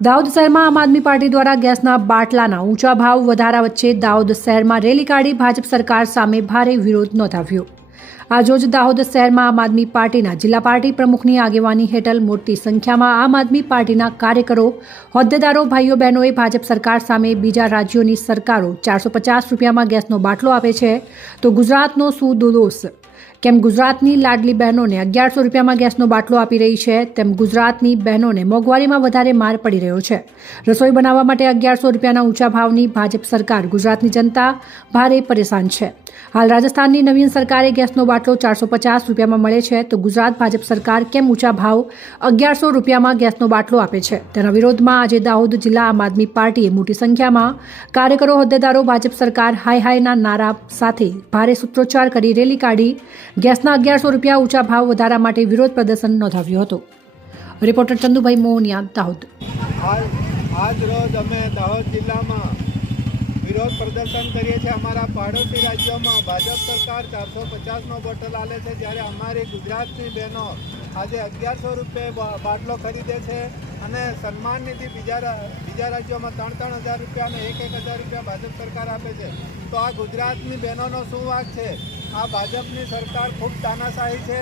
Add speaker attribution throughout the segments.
Speaker 1: દાહોદ શહેરમાં આમ આદમી પાર્ટી દ્વારા ગેસના બાટલાના ઊંચા ભાવ વધારા વચ્ચે દાહોદ શહેરમાં રેલી કાઢી ભાજપ સરકાર સામે ભારે વિરોધ નોંધાવ્યો. આજરોજ દાહોદ શહેરમાં આમ આદમી પાર્ટીના જિલ્લા પાર્ટી પ્રમુખની આગેવાની હેઠળ મોટી સંખ્યામાં આમ આદમી પાર્ટીના કાર્યકરો, હોદ્દેદારો, ભાઈઓ, બહેનોએ ભાજપ સરકાર સામે બીજા રાજ્યોની સરકારો ચારસો પચાસ રૂપિયામાં ગેસનો બાટલો આપે છે તો ગુજરાતનો શું દોષ કેમ ગુજરાતની લાડલી બહેનોને અગિયારસો રૂપિયામાં ગેસનો બાટલો આપી રહી છે, તેમ ગુજરાતની બહેનોને મોંઘવારીમાં વધારે માર પડી રહ્યો છે. રસોઈ બનાવવા માટે અગિયારસો રૂપિયાના ઊંચા ભાવની ભાજપ સરકાર ગુજરાતની જનતા ભારે પરેશાન છે. હાલ રાજસ્થાનની નવીન સરકારે ગેસનો બાટલો ચારસો પચાસ રૂપિયામાં મળે છે, તો ગુજરાત ભાજપ સરકાર કેમ ઊંચા ભાવ અગિયારસો રૂપિયામાં ગેસનો બાટલો આપે છે? તેના વિરોધમાં આજે દાહોદ જિલ્લા આમ આદમી પાર્ટીએ મોટી સંખ્યામાં કાર્યકરો, હોદ્દેદારો, ભાજપ સરકાર હાય હાયના નારા સાથે ભારે સૂત્રોચ્ચાર કરી રેલી કાઢી ગેસના અગિયારસો રૂપિયા ઊંચા ભાવ વધારા માટે વિરોધ પ્રદર્શન નોંધાવ્યું હતું. રિપોર્ટર ચંદુભાઈ મોહનિયા, દાહોદ.
Speaker 2: આજ રોજ અમે દાહોદ જિલ્લામાં વિરોધ પ્રદર્શન કરીએ છીએ. અમારા પાડોશી રાજ્યોમાં ભાજપ સરકાર ચારસો પચાસનો બોટલ આલે છે. જ્યારે અમારી ગુજરાતની બહેનો આજે અગિયારસો રૂપિયે બાટલો ખરીદે છે અને સન્માન નિધિ બીજા બીજા રાજ્યોમાં ત્રણ ત્રણ હજાર રૂપિયા અને એક એક હજાર રૂપિયા ભાજપ સરકાર આપે છે. તો આ ગુજરાતની બહેનોનો શું વાંક છે? આ ભાજપની સરકાર ખૂબ તાનાશાહી છે.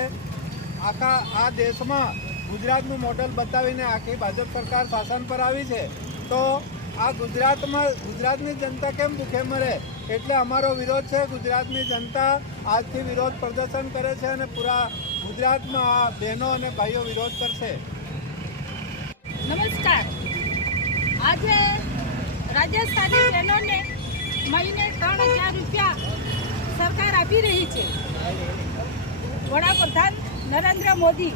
Speaker 2: આખા આ દેશમાં ગુજરાતનું મોડલ બતાવીને આખી ભાજપ સરકાર શાસન પર આવી છે. તો આ ગુજરાતમાં, ગુજરાતની જનતા કેમ ભૂખે મરે? એટલે અમારો વિરોધ છે. ગુજરાતની જનતા આજથી વિરોધ પ્રદર્શન કરે છે અને પૂરા ગુજરાતમાં આ બહેનો અને ભાઈઓ વિરોધ કરશે.
Speaker 3: નમસ્કાર. આજે રાજસ્થાની બહેનોને મહિને ત્રણ હજાર રૂપિયા સરકાર આપી રહી છે. વડાપ્રધાન નરેન્દ્ર મોદી.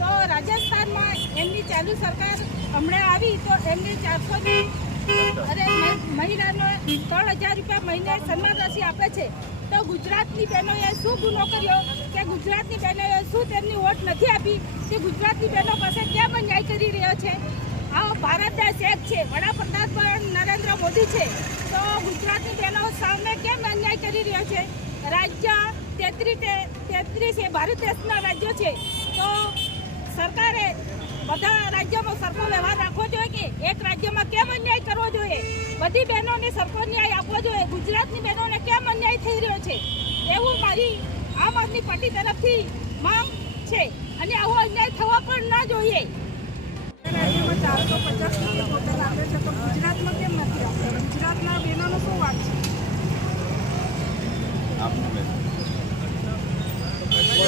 Speaker 3: તો રાજસ્થાનમાં એમની ચાલુ સરકાર હમણાં આવી તો એમને ચારસો અરે મહિનાનો ત્રણ હજાર રૂપિયા મહિને સન્માન રાશિ આપે છે. તો ગુજરાતની બહેનોએ શું ગુનો કર્યો કે ગુજરાતની બહેનોએ શું તેમની વોટ નથી આપી કે ગુજરાતની બહેનો પાસે કેમ અન્યાય કરી રહ્યો છે? આ ભારત દેશ એક છે. વડાપ્રધાન પણ મોદી છે. તો ગુજરાતની બહેનો સામે કેમ અન્યાય કરી રહ્યો છે? રાજ્ય તેત્રીસ તેત્રીસ એ ભારત દેશના રાજ્યો છે. તો સરકારે બધા રાજ્યોમાં સરખો વ્યવહાર રાખવો જોઈએ કે એક રાજ્યમાં કેમ અન્યાય કરવો જોઈએ? બધી બહેનોને સરખો ન્યાય આપવો જોઈએ. ગુજરાતની બહેનોને કેમ અન્યાય થઈ રહ્યો છે? એવું મારી આમ આદમી પાર્ટી તરફથી માંગ છે. અને આવો અન્યાય થવા પણ ન જોઈએ.